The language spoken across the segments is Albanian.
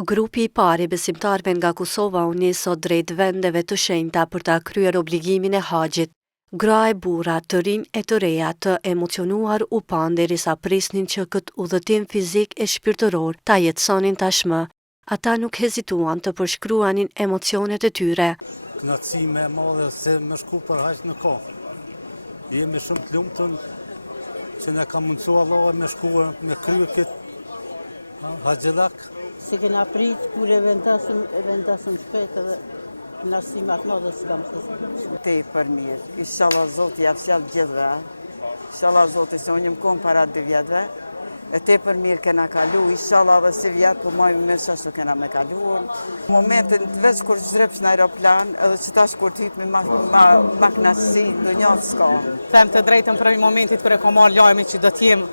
Grupi I parë I besimtarëve nga Kosova u nis sot drejt vendeve të shenjta për ta kryer obligimin e haxhit. Gra e burra, të rinj e të reja, të emocionuar u pan derisa prisnin që këtë udhëtim fizik e shpirtëror ta jetësonin tashmë. Ata nuk hezituan të përshkruanin emocionet e tyre. Kënaqësi më e madhe se më shku për haq në kohë. Jemi shumë të lumtur që na ka mundsuar Allahu me shku me kryer këtë haxhillak. Se kena prit kur e vendasëm shpejt edhe kënaqësi më të madhe s'kam se. Tepër mirë. Inshallah Zoti ja fshall gjithëve. Inshallah Zoti se unë jam kon para 2 vjetëve. E tepër mirë kena kalu, inshallah edhe si vjetë, po maj më ashtu kena me kaluar. Momentin të veç kur zhrepsh në aeroplan, edhe që tash kur t'hyp me ma kënaqësi, do njëtë s'ka. Them të drejtën për momentit kër e ka marrë lajmin që do t'jem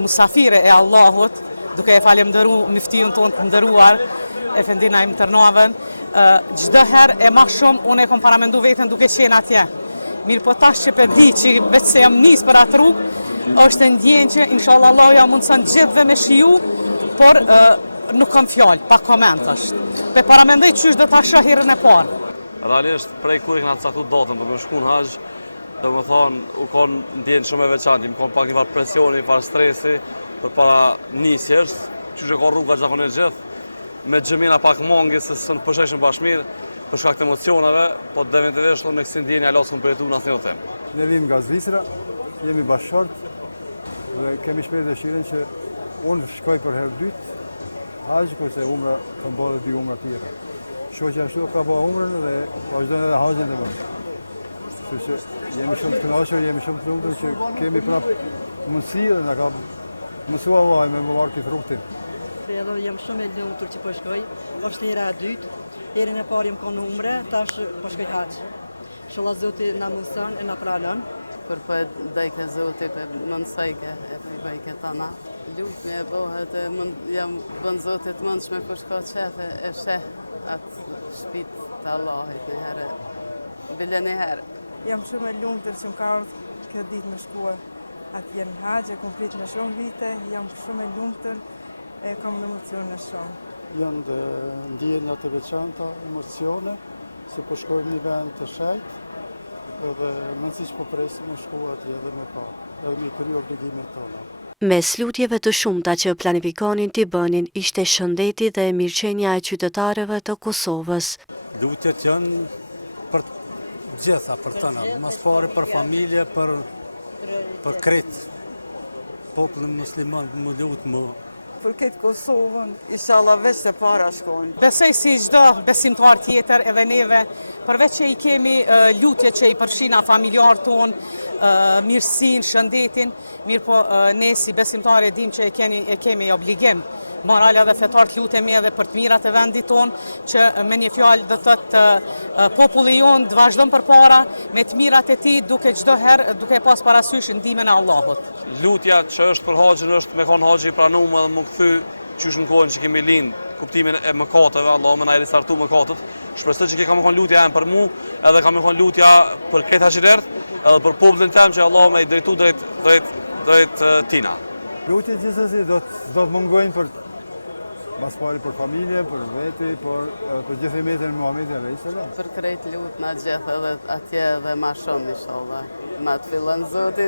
musafire e Allahut, duke e falemnderuar miftin tonë të nderuar, Efendina Im Tërnavën, çdo herë e më shumë unë e kam paramendu veten duke qenë atje. Mirë po tash që di që vetë se jam nis për atë rrugë, është ndjenjë që inshallah Allahu ja mundson gjithëve me shiju, por nuk kam fjalë, pa koment është. Pe paramendoj çysh do ta shoh herën e parë. Realisht prej kur e kena caktuar datën për me shku në haxh, domethënë u kon ndjenjë shumë e veçantë, më kon pak një farë presioni, një farë stresi përpara nisjes, çysh e ka rruga zakonisht gjithë, me xhamina pak mongi se s'në përshëshëm bashkë mirë, për shkak të emocioneve, po definitivisht unë me kësi ndjenjë alos kom përjetu në asnjë tem. Ne vim nga Zvicra, jemi bashkëshort dhe kemi shpesh dëshirën që unë shkoj për herë dytë haxh, kurse umra kam bërë 2 umra tjera. Shoqja ashtu ka bërë umrën dhe vazhdojnë edhe haxhin të bëjnë. Kështu që jemi shumë të kënaqur, jemi shumë të lumtur që kemi prapë mundësi dhe na ka mësuar Allahu me marrë këtë rrugë. Edhe jam shumë e lumtur që po shkoj. Është hera e dytë. Herën e parë jam konë umre, tash po shkoj haxh. Inshallah Zoti na mundson e na pranon. Kur po e dajke Zoti, po mënsojke e bëjke tana. Lutje e bëhet, jam bën Zotit mundshme kur shko qefe e sheh atë shtëpit të Allahit një herë, bile një herë. Jam shumë e lumtur që më ka ardhur këtë ditë me shkua atje në haxh, e kam prit në shumë vite, jam shumë e lumtur, e kam në emocione shumë. Janë ndjenja të veçanta, emocione, se po shkojmë një vend të shenjtë, edhe mendsi që po presim me shku atje edhe me pa, edhe me kryer obligimet tona. Mes lutjeve të shumta që planifikonin t'i bënin ishte shëndeti dhe mirëqenia e qytetarëve të Kosovës. Lutjet janë për gjitha, për tëna, mas pari për familje, për krejt popullin musliman, më lutë më. Për këtë Kosovën, inshallah veç të para shkojnë. Besoj si çdo besimtar tjetër edhe neve, përveç që I kemi lutje që I përfshin familjarë tonë, mirësinë, shëndetin, mirë po ne si besimtarë dim që e kemi obligim moral edhe fetar të lutemi edhe për të mirat e vendit tonë, që me një fjalë do thotë populli jonë të vazhdon përpara me të mirat e tij duke çdo herë duke pas parasysh ndihmën e Allahut. Lutja që është për haxhin është me kon haxhi I pranuar edhe më kthy qysh në kohën që kemi lind, kuptimin e mëkateve, Allahu më na I risartu mëkatet. Shpresoj që kam kon lutja janë për mua, edhe kam kon lutja për këtë haxhirert, edhe për popullin tim që Allahu më I drejtu drejt tina. Lutjet gjithsesi do të mungojnë për mas pari për familje, për veti, për gjithë umetin e Muhamedit alayhis salam. Për krejt lut na gjithë edhe atje edhe ma shumë inshallah. Na të fillon Zoti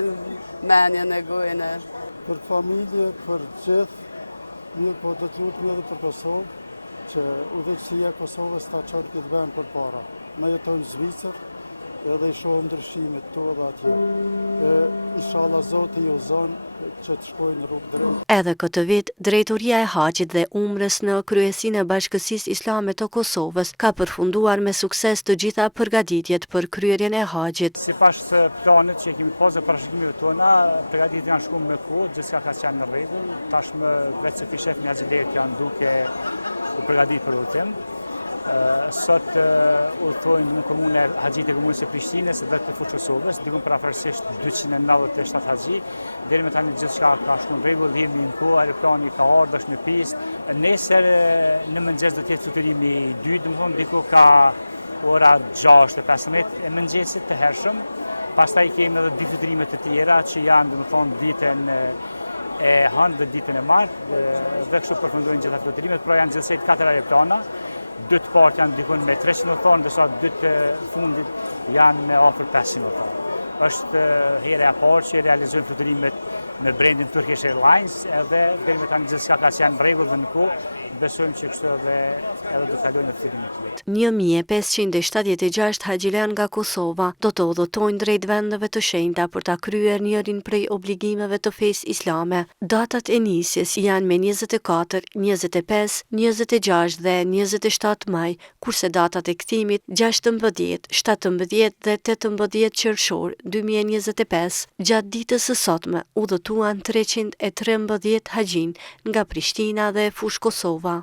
menjen e gojën. Për familje, për gjithë, mirë po do të lutemi edhe për Kosovë, që udhëheqësia e Kosovës ta çon këtë vend përpara. Na jetojmë në Zvicër, edhe I shohim ndryshimet këtu edhe atje. Inshallah Zoti I uzon që të shkojnë në rrugë drejt. Edhe këtë vit, drejtoria e haxhit dhe umrës në kryesinë e Bashkësisë Islame të Kosovës ka përfunduar me sukses të gjitha përgatitjet për kryerjen e haxhit. Sipas planit që kemi pasur dhe parashikimeve tona, përgatitjet janë shkuar me kohë, gjithçka ka qenë në rregull. Tashmë vetë se shef mjazëlet janë duke u përgatitur për udhëtim. Sot udhtojnë në komunë e haxhit e komunës së Prishtinës dhe të Fuçosovës, dikon përafërsisht 297 haxhi. Deri më tani gjithçka ka shkuar në rregull, jemi në kohë, aeroplani ka ardhur, është në pistë. Nesër në mëngjes do të jetë fluturimi I dytë, domethënë diku ka ora 6:15 e mëngjesit të hershëm. Pastaj kemi edhe 2 fluturime të tjera që janë domethënë ditën e hënë dhe ditën e martë dhe kështu përfundojnë gjitha floterimet, pra janë gjithsejt 4 aeroplana, 2 të partë janë dikun me 300 tonë, ndërsa 2 të fundit janë me afër 500 tonë. Është here e parë që realizojnë floterimet me brandin Turkish Airlines, edhe deri me tani gjithçka ka qenë në rregull dhe në kohë, besojmë që kështu edhe do kalojnë në flotërimin e tij. 1576 haxhilean nga Kosova do të udhëtojnë drejt vendeve të shenjta për ta kryer njërin prej obligimeve të fesë islame. Datat e nisjes janë me 24, 25, 26 dhe 27 maj, kurse datat e kthimit 16, 17 dhe 18 qershor 2025. Gjatë ditës së sotme udhëtuan 313 haxhin nga Prishtina dhe fushë Kosova.